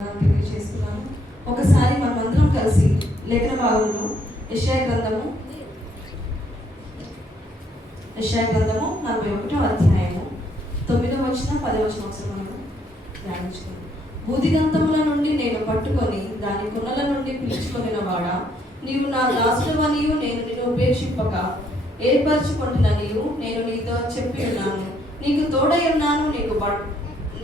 చేసుకున్నాను. ఒకసారి మనమందరం కలిసి లేఖన భాగంలో యెషయా గ్రంథము 41వ అధ్యాయము 9వ వచనం 10వ వచనం ఒకసారి మనం ధ్యానించుకుందాం. బూదిగంతముల నుండి నేను పట్టుకొని దాని కొనల నుండి పిలుచుకొనిన వాడా, నీవు నా దాసుడవనియు నేను నిన్ను ఉపేక్షింపక ఏర్పరచుకుంటున్ననియు నేను నీతో చెప్పి ఉన్నాను. నీకు తోడై ఉన్నాను,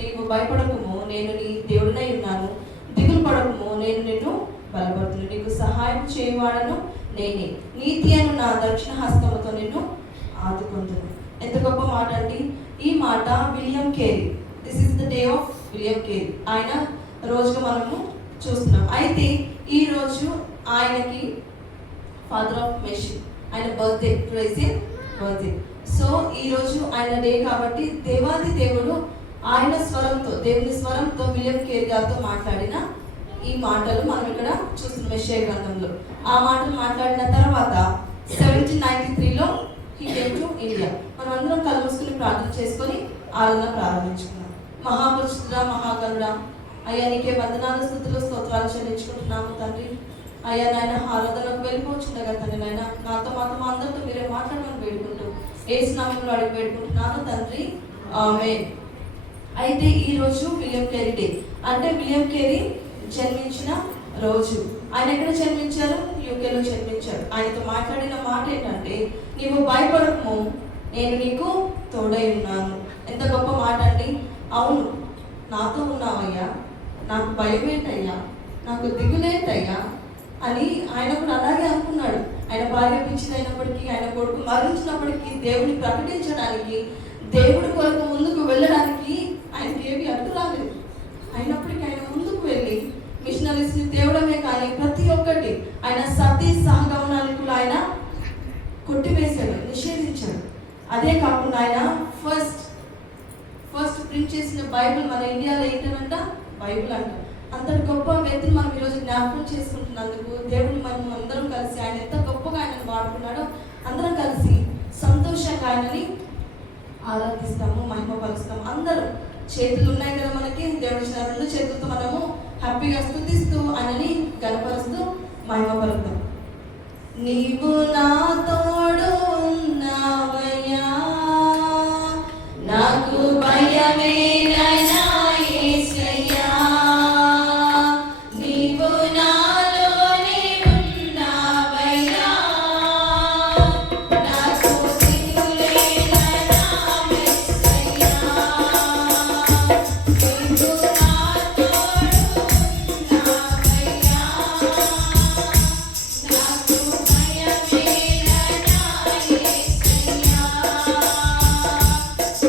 నీవు భయపడకుము, నేను నీ దేవుడినై ఉన్నాను. దిగులు పడకుము, నేను నిన్ను బలపడుతును. నీకు సహాయం చేయవాడను నేనే. నీతి అను నా దక్షిణ హస్తముతో నిన్ను ఆదుకుంటును. ఎంత గొప్ప మాట అండి ఈ మాట. William Carey, this is the day of William Carey. ఆయన రోజుగా మనము చూస్తున్నాం. అయితే ఈ రోజు ఆయనకి ఫాదర్ ఆఫ్ మెషిన్, ఆయన బర్త్డే, బర్త్డే. సో ఈ రోజు ఆయన డే కాబట్టి దేవాది దేవుడు ఆయన స్వరంతో, దేవుని స్వరంతో విలియం కేరీ గారితో మాట్లాడిన ఈ మాటలు మనం ఇక్కడ చూస్తున్నాం యెషయా గ్రంథంలో. ఆ మాటలు మాట్లాడిన తర్వాత 1793లో హీ కేమ్ టు ఇండియా. మనం అందరం కళ్ళు మూసుకుని ప్రార్థన చేసుకొని ఆరాధన ప్రారంభించుకున్నాం. మహాపురుషుడా, మహాగరుడా, అయ్యా నీకే వందనాలు, స్తుతులు, స్తోత్రాలు చెల్లించుకుంటున్నాము తండ్రి. అయ్యా నాయన ఆరాధనకు వెళ్ళిపోవచ్చుండగా తండ్రి నాయన నాతో మాతో అందరితో మీరే మాట్లాడమని వేడుకుంటూ యేసు నామములో అడిగి వేడుకుంటున్నాను తండ్రి, ఆమేన్. అయితే ఈ రోజు విలియం కేరీ డే, అంటే విలియం కేరీ జన్మించిన రోజు. ఆయన ఎక్కడ జన్మించారు? యూకేలో జన్మించారు. ఆయనతో మాట్లాడిన మాట ఏంటంటే, నీవు భయపడకము, నేను నీకు తోడై ఉన్నాను. ఎంత గొప్ప మాట అండి. అవును, నాతో ఉన్నావయ్యా, నాకు భయం ఏంటయ్యా, నాకు దిగులేంటయ్యా అని ఆయన కూడా అలాగే అనుకున్నాడు. ఆయన భార్య పిచ్చిదైనప్పటికీ, ఆయన కొడుకు మరణించినప్పటికీ దేవుని ప్రకటించడానికి, దేవుడి కొరకు ముందుకు వెళ్ళడానికి ఆయనకి ఏవి అడ్డు రాలేదు. అయినప్పటికీ ఆయన ముందుకు వెళ్ళి మిషనరీస్ని తేవడమే కానీ ప్రతి ఒక్కటి ఆయన సతీ సహగమనాన్ని కూడా ఆయన కొట్టివేశాడు, నిషేధించాడు. అదే కాకుండా ఆయన ఫస్ట్ ప్రింట్ చేసిన బైబిల్ మన ఇండియాలో ఏంటంట, బైబిల్ అంట. అంతటి గొప్ప వ్యక్తిని మనం ఈరోజు జ్ఞాపకం చేసుకుంటున్నందుకు దేవుడు మనం అందరం కలిసి ఆయన ఎంత గొప్పగా ఆయనను వాడుకున్నాడో అందరం కలిసి సంతోషంగా ఆయనని ఆరాధిస్తాము, మహిమపరుస్తాము. అందరూ చేతులు ఉన్నాయి కదా మనకి, దేవుడి రెండు చేతులతో మనము హ్యాపీగా స్తుతిస్తూ ఆయనని గణపరుస్తూ మహిమపరుద్దాం. నీవు నా తోడు ఉన్నావయ్యా, నాకు భయమేనైనా యేసయ్యా, నీవు నాలోనే ఉన్నావయ్యా, నాకు దిగులేనైనా యేసయ్యా, నీవు నా తోడు ఉన్నావయ్యా, నాకు భయమేనైనా యేసయ్యా,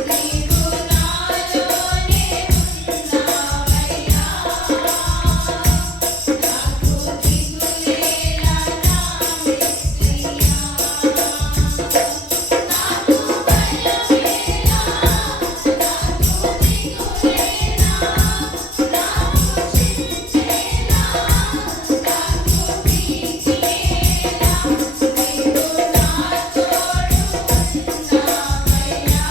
నీవు నాలోనే ఉన్నావయ్యా, నాకు దిగులేనైనా యేసయ్యా, నాకు భయమేనా, నాకు దిగులేనా, నాకు చింతేనా, నాకు భీతియేనా, నీవు నా తోడు ఉన్నావయ్యా,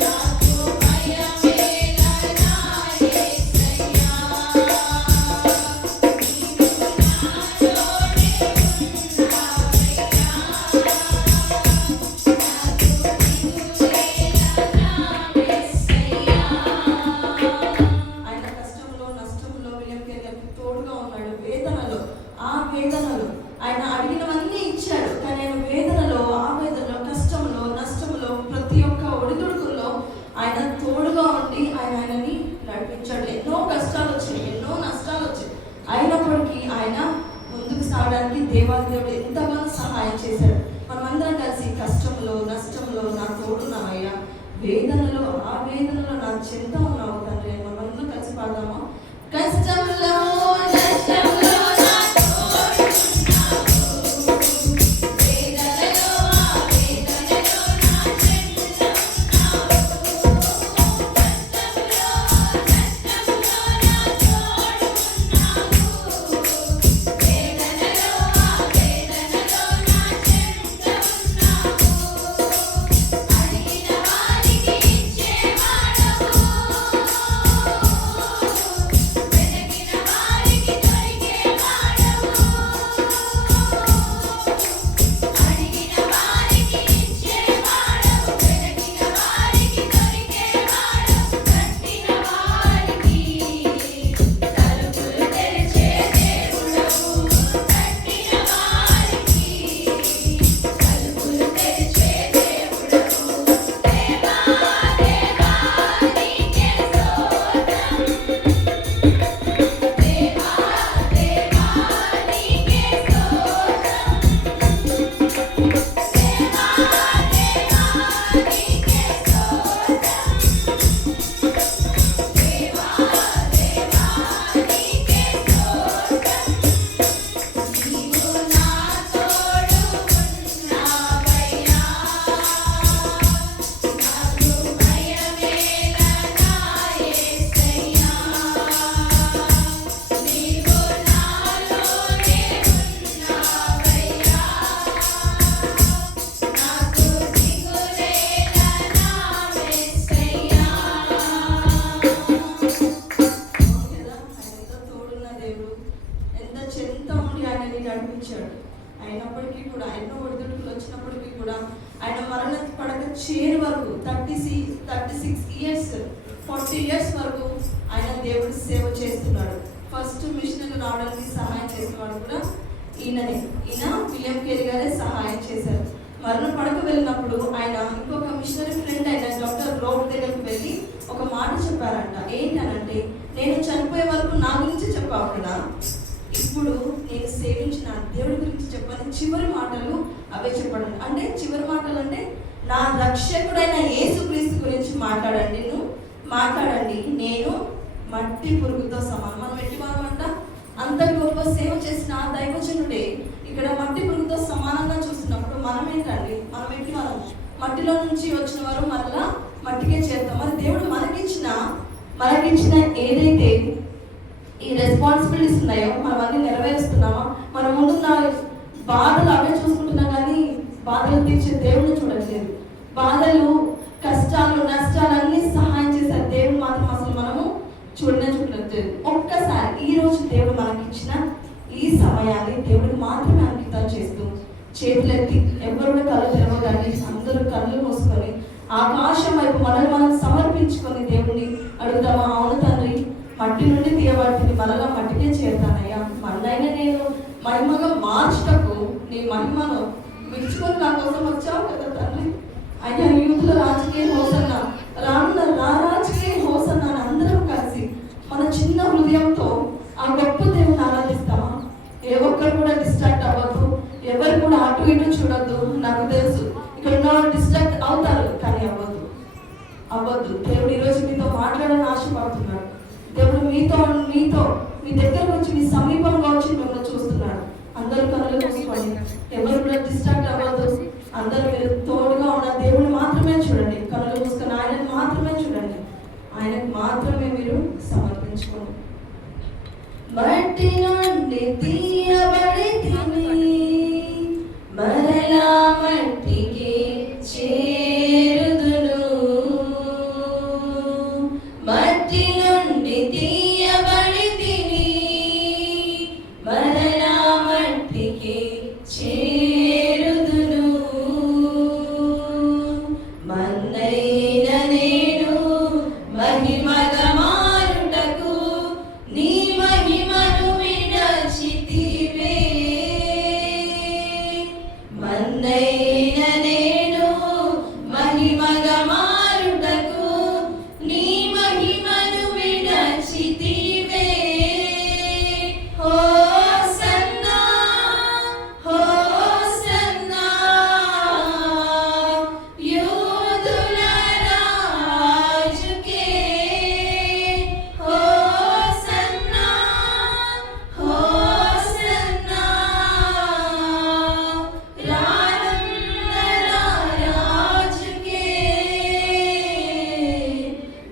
నాకు భయమేనైనా యేసయ్యా, ఆయన కష్టంలో, నష్టంలో విలియం కేరీ గారికి తోడుగా ఉన్నాడు. వేదనలో, ఆ వేదనలో ఆయన అడిగినవన్నీ ఇచ్చాడు. కానీ ఆయన వేదనలో, ఆ వేదనలో, కష్టంలో, నష్టంలో, ప్రతి ఒక్క ఒడిదుడుకుల్లో ఆయన తోడుగా ఉండి ఆయనని నడిపించాడు. ఎన్నో కష్టాలు వచ్చాయి, ఎన్నో నష్టాలు వచ్చాయి. అయినప్పటికీ ఆయన ముందుకు సాగడానికి దేవాది దేవుడు ఎంతగానో సహాయం చేశాడు. మనమందరం కలిసి కష్టంలో, నష్టంలో నా తోడున్నావయ్యా, వేదనలో, ఆ వేదనలో నా చెంత ఉన్నావు తండ్రి, మనమందరం కలిసి పాడదామా? కష్టంలో, నష్టంలో నా తోడున్నావు, వేదనలో, ఆ వేదనలో నా చెంత ఉన్నావు, కష్టంలో, నష్టంలో నా తోడున్నావు, వేదనలో, ఆ వేదనలో నా చెంత ఉన్నావు, అడిగిన వారికి ఇచ్చేవాడవు, అయినప్పటికీ కూడా ఎన్నో ఒడిదుడుకులు వచ్చినప్పటికీ కూడా ఆయన మరణ పడక చేరు వరకు 36 ఇయర్స్ 40 ఇయర్స్ వరకు ఆయన దేవుడి సేవ చేస్తున్నాడు. ఫస్ట్ మిషనరీ రావడానికి సహాయం చేసినవాడు కూడా ఈయన విలియం కేరీ గారే సహాయం చేశారు. మరణ పడక వెళ్ళినప్పుడు ఆయన ఇంకొక మిషనరీ ఫ్రెండ్ అయిన డాక్టర్ రోడ్ దగ్గరికి వెళ్ళి ఒక మాట చెప్పారంట. ఏంటనంటే, నేను చనిపోయే వరకు నా గురించి చెప్పావు కదా, ఇప్పుడు నేను సేవించిన దేవుడి గురించి చెప్పని చివరి మాటలు అవే చెప్పడం. అంటే చివరి మాటలు అంటే, నా రక్షకుడైన యేసుక్రీస్తు గురించి మాట్లాడండి, నేను మట్టి పురుగుతో సమానం. మనం ఎట్టివారమంట, అంత గొప్ప సేవ చేసిన ఆ దైవజనుడే ఇక్కడ మట్టి పురుగుతో సమానంగా చూస్తున్నప్పుడు మనం ఏంటండి, మనం ఎట్టివారం, మట్టిలో నుంచి వచ్చిన వారు మరలా మట్టికే చేరుతాం. మరి దేవుడు మనకిచ్చిన ఏదైతే ఈ రెస్పాన్సిబిలిటీస్ ఉన్నాయో మనం అన్ని నెరవేరుస్తున్నామా? మన ముందున్న బాధలు అవే చూసుకుంటున్నాం కానీ బాధలు తీర్చే దేవుడిని చూడట్లేదు. బాధలు, కష్టాలు, నష్టాలు అన్ని సహాయం చేసే దేవుడు మాత్రం అసలు మనము చూడట్లేదు. ఒక్కసారి ఈ రోజు దేవుడు మనకిచ్చిన ఈ సమయాన్ని దేవుడికి మాత్రమే అంకితం చేస్తూ చేతులెత్తి ఎవరు కళ్ళు తెరవగానే అందరూ కళ్ళు మూసుకొని ఆకాశం వైపు మనం సమర్పించుకొని దేవుడిని అడుగుతామా? అవును తండ్రి, మట్టి నుండి తీయబడుతుంది, మరలా మట్టికే చేరుతానయ్యా. మళ్ళైనా నేను మహిమగా మార్చుటకు నీ మహిమను మిర్చుకొని నా కోసం వచ్చావు కదా తండ్రి. అయ్యా, యూతుల రాజకీయ హోసన్న, రానున్న రాజకీయ హోసన్న అందరం కలిసి మన చిన్న హృదయంతో ఆ గొప్ప దేవుని ఆరాధిస్తామా? ఏ ఒక్కరు కూడా డిస్ట్రాక్ట్ అవ్వద్దు, ఎవరు కూడా అటు ఇటు చూడొద్దు. నాకు తెలుసు ఇక్కడ ఉన్న డిస్ట్రాక్ట్ అవుతారు, కానీ అవ్వద్దు. దేవుడు ఈరోజు మీతో మాట్లాడాలని ఆశపడుతున్నాడు. దేవుడు మీతో మీ దగ్గరకు వచ్చి మీ సమీపంగా వచ్చి మిమ్మల్ని చూస్తున్నాడు. అందరూ కనులు మూసుకోండి, ఎవరు కూడా డిస్ట్రాక్ట్ అవ్వద్దు. అందరూ మీరు తోడుగా ఉన్న దేవుని మాత్రమే చూడండి, కనులు మూసుకొని ఆయనను మాత్రమే చూడండి, ఆయనకు మాత్రమే మీరు సమర్పించుకోండి. మట్టి నుండి తీయబడితిని, మరలా మట్టికి చేరుదును. మట్టి నుండి తీయబడితిని, మరలా మట్టికి చేరుదును. మన్నైన నేను మహిమగా మారుటకు నీ మహిమను విడచితివే. మన్నైన నేను మహిమగా మారుటకు నీ మహిమను విడచితివే. హోసన్నా హోసన్నా యూదుల రాజుకే. హోసన్నా హోసన్నా రానున్న రాజుకే.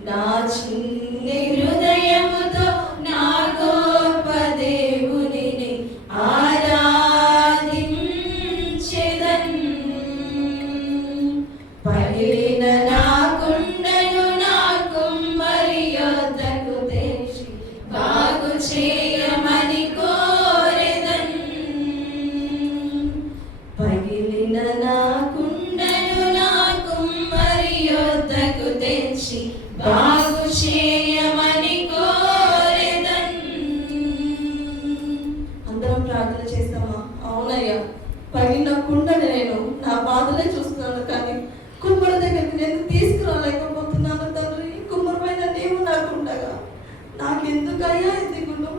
నా చిన్ని హృదయముతో నా గొప్ప దేవునిని ఆరాధించెదన్. పగిలిన నా కుండను నా కుమ్మరి యొద్దకు తెచ్చి బాగు చేయమని కోరెదన్. పగిలిన నా కుండను నా కుమ్మరి యొద్దకు తెచ్చి బాగు చేయమని కోరెదన్. అందరం ప్రార్థన చేస్తామా? అవునయ్యా, పగిలిన కుండని నేను నా బాధలే చూస్తున్నాను, కానీ కుమ్మరి దగ్గరికి నేను తీసుకురాలేకపోతున్నాను తండ్రి. కుమ్మరి పైన నీవు నాకుండగా నాకెందుకయ్యా ఈ దిగులు?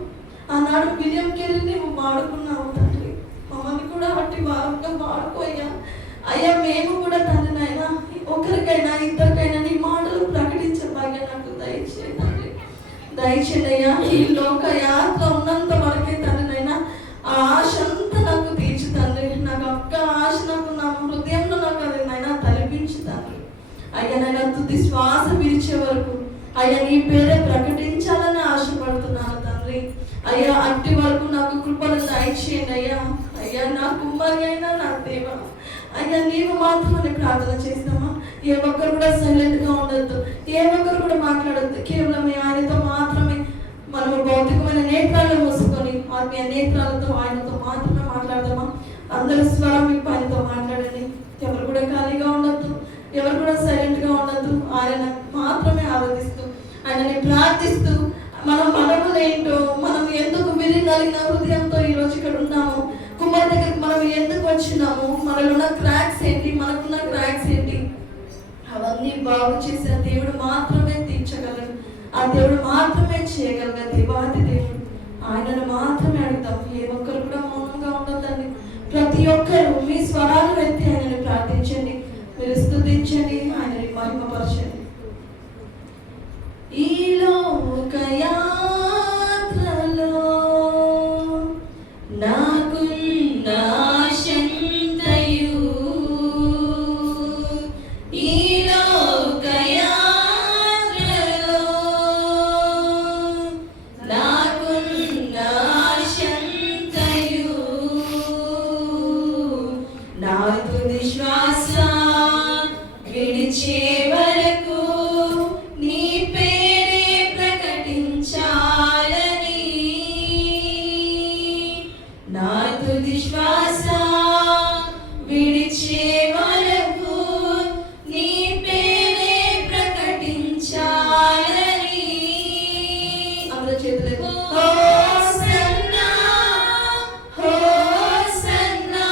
ఆనాడు విలియం కేరీ నువ్వు వాడుకున్నావు తండ్రి, మమ్మల్ని కూడా అట్టి వారంగా వాడుకోయ్యా. అయ్యా, మేము కూడా తండ్రి నాయన ఒకరికైనా ఇద్దరికైనా నీ మాటలు ప్రకటించే భాగ్యం నాకు దయచేయండి తండ్రి. దయచేయండి అయ్యా. ఈ లోక యాత్ర ఉన్నంత వరకే తండ్రి నాయన ఆ ఆశ అంతా నాకు తీర్చు తండ్రి. నాకు ఒక్క ఆశ నాకు నా హృదయంలో నాకు అది నాయన తలిపించు తండ్రి. అయ్యా, నాయన తుది శ్వాస విడిచే వరకు అయ్యా నీ పేరే ప్రకటించాలని ఆశపడుతున్నాను తండ్రి. అయ్యా, అట్టి వరకు నాకు కృపను దయచేయండి అయ్యా. అయ్యా, నా కుమ్మరి అయినా నా దేవ, అయ్యా నీవు మాత్రమే ప్రార్థన చేస్తామా? ఏ ఒక్కరు కూడా సైలెంట్ గా ఉండొద్దు, ఏ ఒక్కరు కూడా మాట్లాడద్దు. కేవలం ఆయనతో మాత్రమే మనము భౌతికమైన నేత్రాలు మూసుకొని ఆత్మీయ నేత్రాలతో ఆయనతో మాత్రమే మాట్లాడదామా? అందరూ స్వరం మీ పనితో మాట్లాడండి. ఎవరు కూడా ఖాళీగా ఉండొద్దు, ఎవరు కూడా సైలెంట్గా ఉండొద్దు. ఆయన మాత్రమే ఆరాధిస్తూ, ఆయనని ప్రార్థిస్తూ, మన మనములేంటో, మనం ఎందుకు విరిగలిగిన హృదయంతో ఈరోజు ఇక్కడ ఉన్నాము, కుమార్ దగ్గరికి మనం ఎందుకు వచ్చినాము, మనలో ఉన్న క్రాక్స్ ఏంటి, మనకున్న క్రాక్స్ ఏంటి, అవన్నీ బాగు చేసే దేవుడు మాత్రమే తీర్చగలరు. ఆ దేవుడు మాత్రమే చేయగలరు. దేవాది దేవుడు, ఆయనను మాత్రమే అడుగుతాం. ఏ ఒక్కరు కూడా మౌనంగా ఉండొద్దండి. ప్రతి ఒక్కరు మీ స్వరాలు ఎత్తి ఆయనని ప్రార్థించండి, మీరు స్తుతించండి, ఆయనని మహిమపరచండి. ఈ లోకయాత్రలో నాకున్న ఆశంతయు, ఈ లోకయాత్రలో నాకున్న ఆశంతయు, నా తుది శ్వాస విడిచే వరకు నీ పేరే ప్రకటించాలని, నా తుది శ్వాస విడిచే వరకు నీ పేరే ప్రకటించాలని. అందరూ చేతులు హోసన్నా హోసన్నా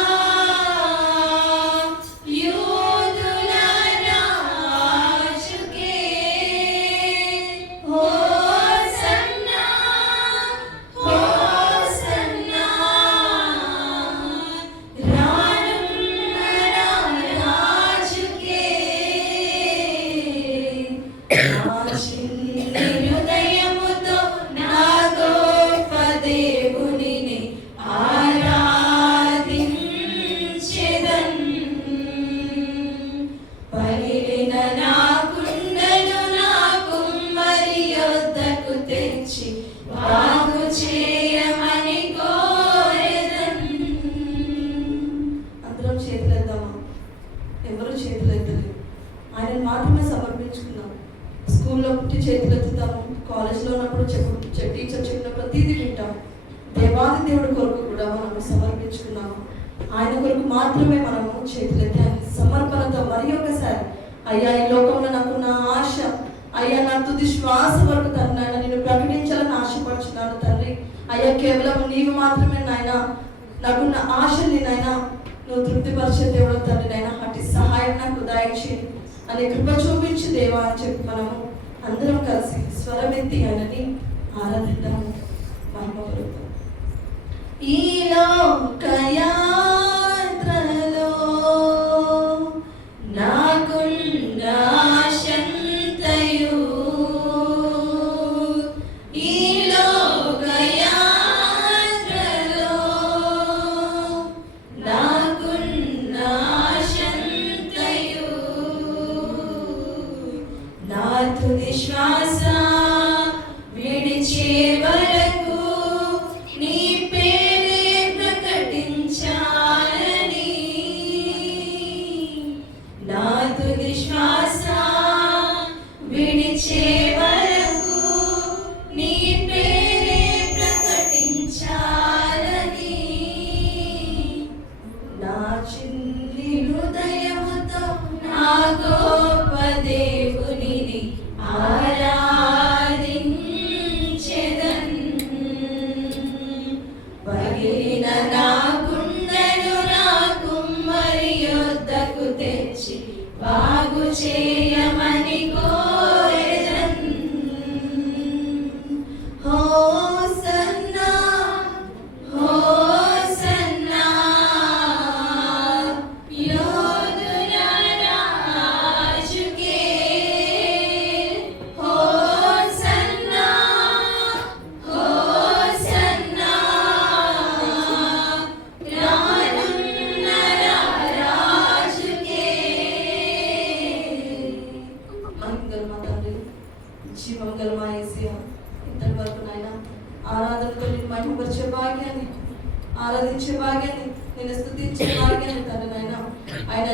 యూదుల రాజుకే, హోసన్నా హోసన్నా రానున్న రాజుకే. నా చిన్ని హృదయముతో నా గొప్ప దేవునిని ఆరాధించెదన్. పగిలిన నా కుండను నా కుమ్మరి యొద్దకు తెచ్చి బాగు చేయమని కోరెదన్. అందరం చేతులెద్దామా? ఎవరు చేతులెత్తలేదు. ఆయనను మాత్రమే సమర్పించుకుందాం. స్కూల్లో పుట్టి చేతులెత్తుతాము, కాలేజ్లో ఉన్నప్పుడు టీచర్ చెప్పిన ప్రతిదీ వింటాం. దేవాది దేవుడి కొరకు కూడా మనము సమర్పించుకున్నాము. ఆయన కొరకు మాత్రమే మనము చేతులెత్తి ఆయన సమర్పణతో మరి ఒకసారి, అయ్యా ఈ లోకంలో నాకున్న ఆశ, అయ్యా నా తుది శ్వాస వరకు తండ్రి నాయన నేను ప్రకటించాలని ఆశపడుచున్నాను తండ్రి. అయ్యా కేవలం నీవు మాత్రమే నాయన నాకున్న ఆశని నాయన నువ్వు తృప్తిపరిచే దేవుడు తండ్రి నాయన. అటు సహాయం నాకు దయచేయండి అని కృప చూపించి దేవా అని చెప్పి మనము అందరం కలిసి స్వరమెత్తి ఆయనని ఆరాధిద్దాము, మహిమపరుద్దాం. ఈ లోకయాత్రలో నాకున్న ఆశంతయు, ఈ లోకయాత్రలో నాకున్న ఆశంతయు, నా తుది శ్వాస విడిచే వరకు నీ పేరే ప్రకటించాలని, నా తుది శ్వాస విడిచే వరకు నీ పేరే ప్రకటించాలని. నా చిన్ని హృదయముతో నా గొప్ప దేవునిని ఆరాధించెదన్. పగిలిన నా కుండను నా కుమ్మరి యొద్దకు తెచ్చి బాగు చేయమని కోరెదన్. హోసన్నా హోసన్నా యోధుల రాజుకే, హోసన్నా హోసన్నా రానున్న రాజుకే. మహిమగల తండ్రి, జీవంగల మా యేసయ్యా, ఇంతటి వరకు నాయన ఆరాధనతో నేను మహిమపరిచే భాగ్యాన్ని, ఆరాధించే భాగ్యాన్ని, నేను స్తుతించే భాగ్యాన్ని తండ్రి నాయన ఆయన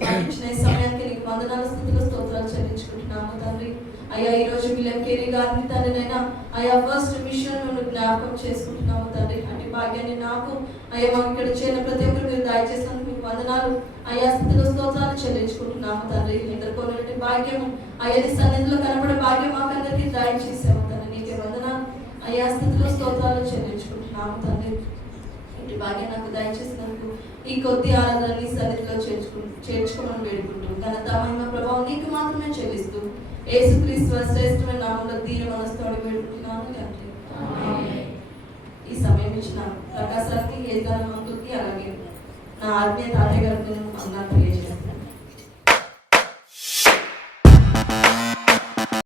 మాకు ఇచ్చిన ఈ సమయానికి నీకు వందనాలు స్తుతులు స్తోత్రాలు చెల్లించుకుంటున్నాము తండ్రి. అయ్యా ఈరోజు విలియం కేరీ గారిని తండ్రినైనా అయ్యా ఫస్ట్ మిషన్ జ్ఞాపకం చేసుకుంటున్నాము తండ్రి. అటు భాగ్యాన్ని నాకు అయ్యా మాకు ఇక్కడ చేరిన ప్రతి ఒక్కరు మీరు దయచేసినందుకు మీకు వందనాలు. అయ్యా స్థితిలో స్తోత్రాలు చెల్లించుకుంటున్నాము తండ్రి. ఎదుర్కొనే భాగ్యము అయ్యా నీ సన్నిధిలో కనబడే భాగ్యం మాకందరికీ దయచేసాము తండ్రి. నీకే వందనాలు. అయ్యా స్థితిలో స్తోత్రాలు చెల్లించుకుంటున్నాము తండ్రి. ఇటు భాగ్యం నాకు దయచేసినందుకు ఈ కొద్ది ఆరాధన నీ సన్నిధిలో చేర్చుకోమని వేడుకుంటూ ఘనత మహిమ ప్రభావం నీకు మాత్రమే చెల్లిస్తూ యేసుక్రీస్తు శ్రేష్టమైన నామంలో దీన మనసుతోటి వేడుకుంటున్నాను తండ్రి. ఈ సమయం ఇచ్చిన ప్రకాశానికి ఏదానం అంకుల్కి అలాగే నా ఆత్మీయ తాతయ్య గారికి నేను వందనాలు తెలియజేస్తున్నాను.